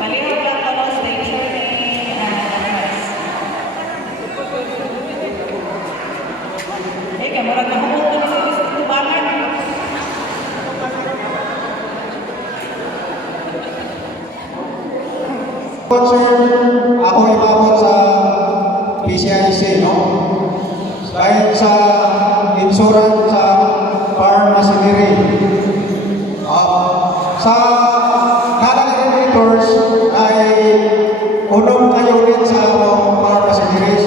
Palihog lang ko ng station ni Anas. Murag nakukuha na sa tubangan. Sir, ako ibabot sa PCIC, no? Dahil sa insurance sa farm machinery. Sa non-regulators ay unong kayo din sa farm machineries.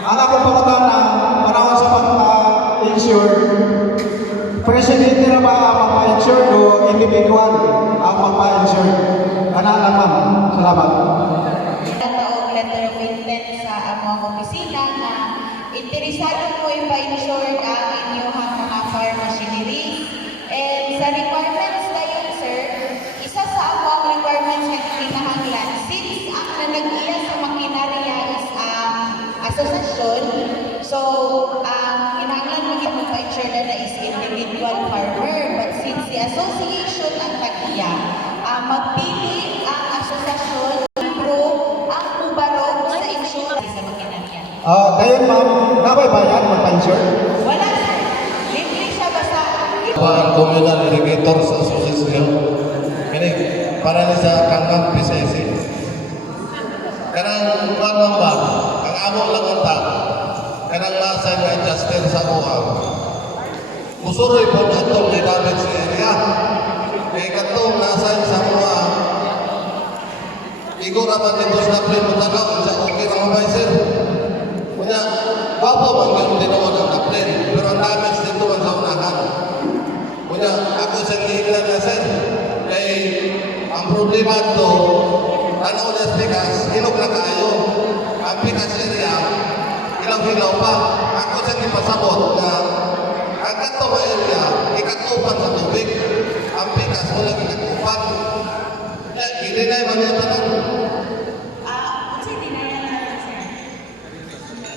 Ang akong pangutana, panahon sa pagpa-insure, presidente na ba ang magpa-insure o individual ang magpa-insure? Ano lang, ma'am? Salamat. Taong letter of intent sa among opisina na interesado mo ipa-insure ang inyong mga farm machinery. And sa requirements na yun, sir, isa sa among requirements na kinahanglan, since ang nanag-iya sa makinarya is asosasyon, so ang kinahanglan maging pa-insure na is individual farmer. But since the association ang nag-iya, magpili ang asosasyon pro ang mubarog sa insurance sa makinarya. Dayon, ma'am, nabay bayan magpa-insure? Wala, sir. Libre siya basta. Ang Communal Irrigators Association. Kini para ni sa Kangkang PCC. Kanang kuwan ba? Ang amo lang ang tao. Kanang nasa nga adjuster sa kuha. Musuroy po na itong may damage sa area. Kaya katong nasa sa kuha. Igo naman dito sa play mo tanaw. Sa okay mga maisir. Kunya, wapo man ganun din ako ng play. Pero ang damage dito man sa unahan. Kunya, ako sa hihinglan na sir. Kaya ang problema ito, tanaw na pikas, hinog na kayo. Ang pikas area, ilaw-hilaw pa. Ako sa ipasabot na ang katawa area, ikatupan sa tubig. Ang pikas, wala ikatupan. Kaya, hindi na yung mga tanong. Kasi dinayan na, sir.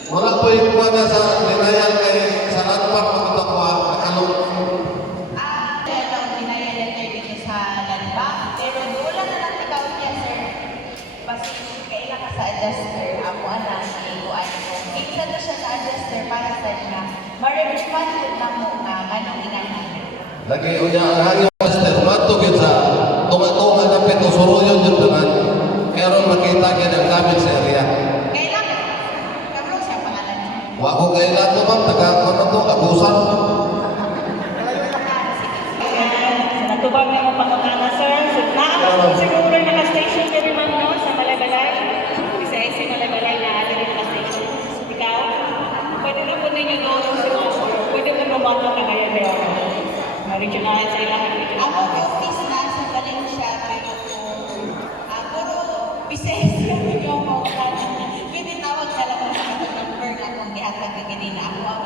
Wala po yung kuha na sa denial kay sa landmark magkatawa nakalong. Kaya lang dinayan letter dito sa landbank. Pero wala na lang ikaw niya, sir. Basta kailan ka sa adjuster, amo anak, ikuan mo. Minsan na siya sa adjuster para sa niya. Ma-refund na mo nga anong inahan. Lagi unya ang hangyo master matugid sa tunga-tunga na pito suruyon yung tanan. Pero makita gyud ang damage sa area. Kailan? Kabro siya pangalan niya. Wa ko kay lato ma'am taga ano to abusan. Natubag na mga pangutana, sir. Naamang siguro naka-station kami, ma'am, no? Sa Malay-Balay. Isa si Malay-Balay na atin yung naka-station. Ikaw, pwede na po ninyo doon siguro. Pwede mo lumato ka ngayon, pero regional sa ilang regional. Ako office na sa Valencia, pero puro bisesya yung mga pwede tawag na lang sa number na kung gihatag na ganina ako ang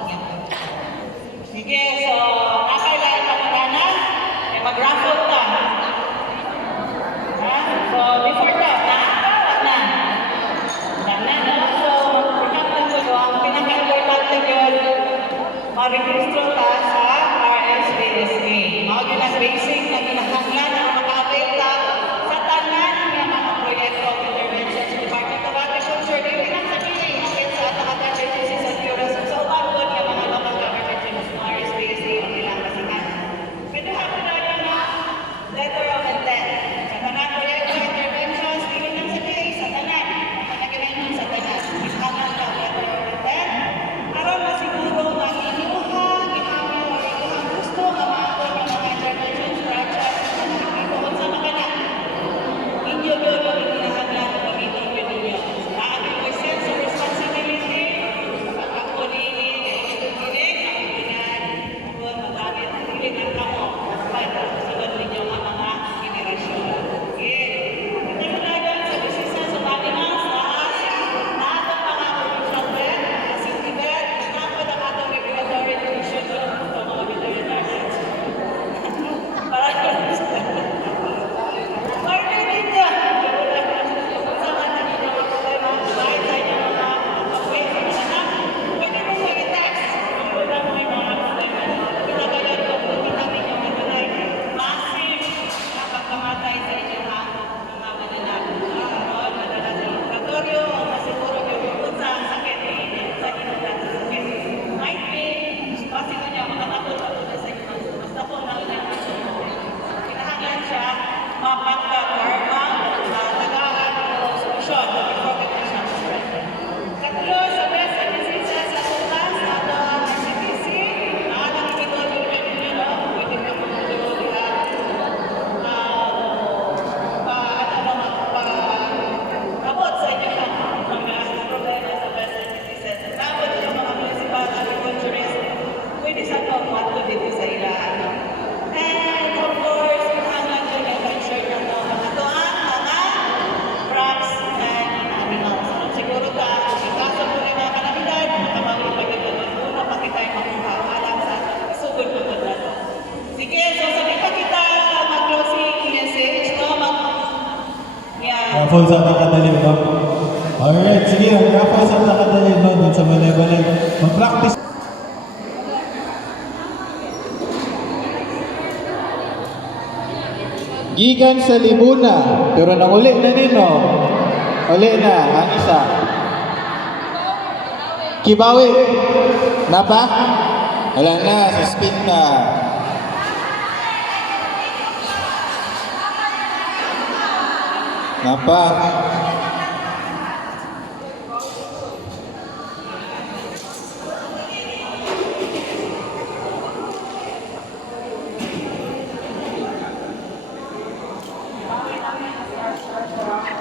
Raffle sa nakadalhin mo. Alright, sige. Raffle sa nakadalhin mo dun sa balay-balay. Mag-practice. Gikan sa Libuna, pero nanguli na nino. Uli na, ang isa. Kibawi. Napa? Wala na, suspend na. Napa?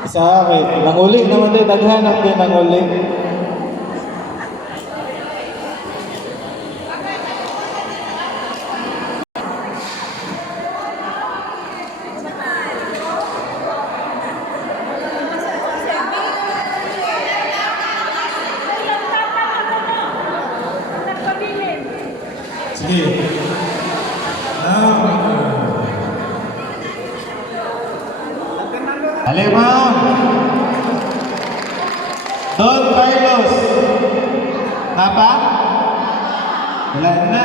Sa akin, nanguli naman din, daghanap din nanguli. Sige. Alemão. Don Carlos. Napa? Wala na.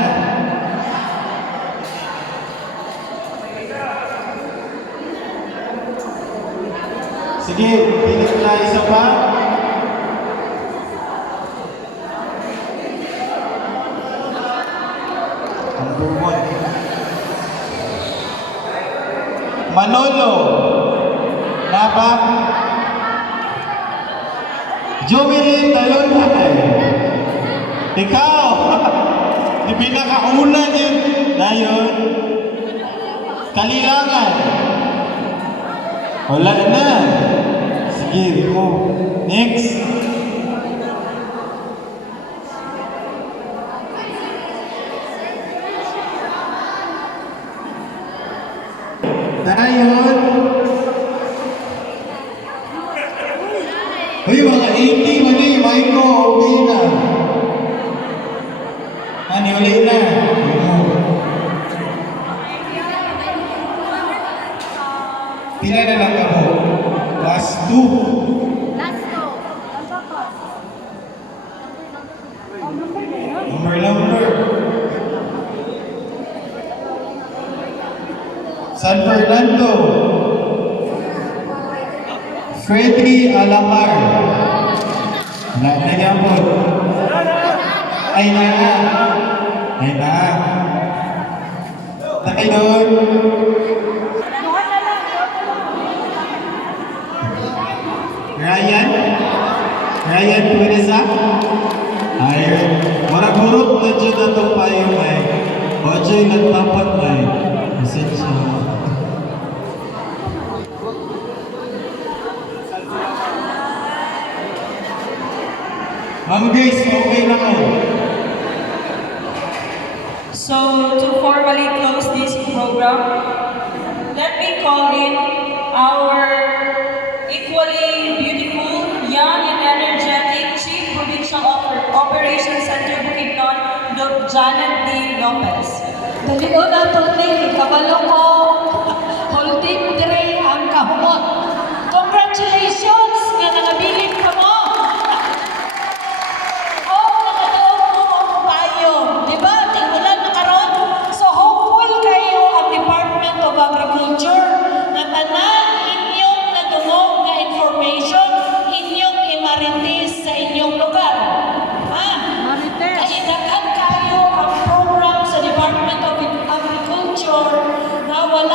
Sige, pilit na isa pa. Number 1. Manolo. Napa? Jubilin Talunay. Ikaw! Di pinakauna yun. Na yun. Kalilangan. Wala na. Sige, mo. Next. Na yun. Uy, mga 80, mali, Maiko, uwi na. Mani, uli na. Pila na lang ako? Last 2. Number. San Fernando. Freddy Alamar. Nagyambot. Ay na. Nakilon. Ryan Puereza. Ayun. Maragurot na dyan na itong payo may. O dyan nagtapat may. Pasensya. Ma'am Grace, okay na ko. So, to formally close this program, let me call in our equally beautiful, young and energetic Chief Provincial Operations Center Bukidnon, Janet D. Lopez. Dalion na tuning, kabalo ko, holding dire ang kahumot. Congratulations nga nangabilin ka mo! O, nakadaog mo ang payo. Diba? Tingulan na karon. So, hopeful kayo ang Department of Agriculture na tanan inyong nadungog na information, inyong imaritis sa inyong lugar. Ha? Kaidaghan kayo ang program sa Department of Agriculture na wala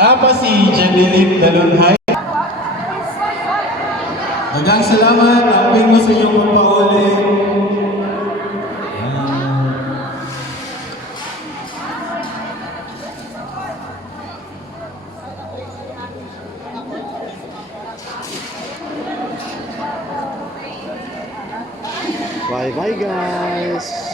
Napa si Janeline Dalunhay. Daghang salamat. Ang mo sa inyong pagpauli. Bye bye guys.